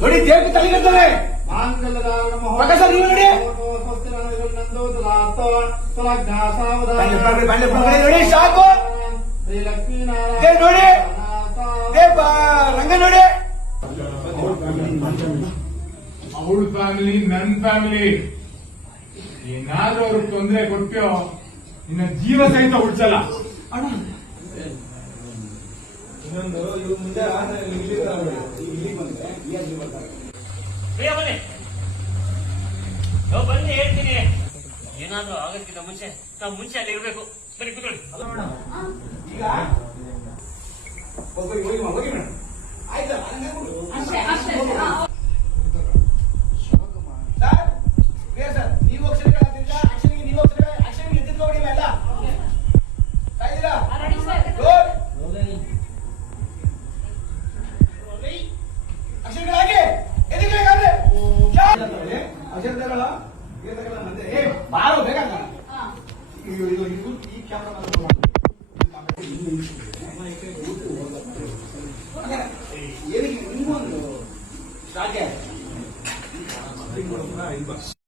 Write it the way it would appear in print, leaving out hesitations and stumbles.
ನೋಡಿ ದೇವಕ್ಕೆ ತಲೆಗತ್ತವೆ ಪ್ರಕಾಶ ನೀವು ನೋಡಿ ನೋಡಿ ಸಾಕು ನೋಡಿ ರಂಗ ನೋಡಿ ಅವಳ ಫ್ಯಾಮಿಲಿ ನನ್ನ ಫ್ಯಾಮಿಲಿ ಏನಾದ್ರೂ ಅವ್ರಿಗೆ ತೊಂದರೆ ಕೊಟ್ಟು ಇನ್ನ ಜೀವ ಸಹಿತ ಉಳಿಸಲ್ಲ. ಇನ್ನೊಂದು ಇವ್ರ ಮುಂದೆ ಬನ್ನಿ ಹೇಳ್ತೀನಿ. ಏನಾದ್ರೂ ಆಗೋದಕ್ಕಿಂತ ಮುಂಚೆ ಅಲ್ಲಿ ಇರ್ಬೇಕು. ಬನ್ನಿ ಕೂತ್ಕೊಳ್ಳಿ. ಈಗ ಹೋಗಿ ಮೇಡಮ್ ಆಯ್ತಾ ಸರ್ ನೀವು ಅಕ್ಷರಗಳಾದ್ರಿಂದ ಆಕ್ಷನ್ಗೆ ನೀವು ಆಕ್ಷನ್ಗೆ ಎತ್ತಿದ್ದು ನೋಡಿ ಎಲ್ಲ ಕಾಯ್ದಿರಾ ಅಕ್ಷರಗಳಾಗಿ ಎದುರುಗಳಾದ್ರೆ ಅಕ್ಷರಗಳ ಬಾರೋ ಬೇಗ ಈ ಕ್ಯಾಮ್ರಾ ಏನಕ್ಕೆ ಇನ್ನೊಂದು ಸಾಧ್ಯ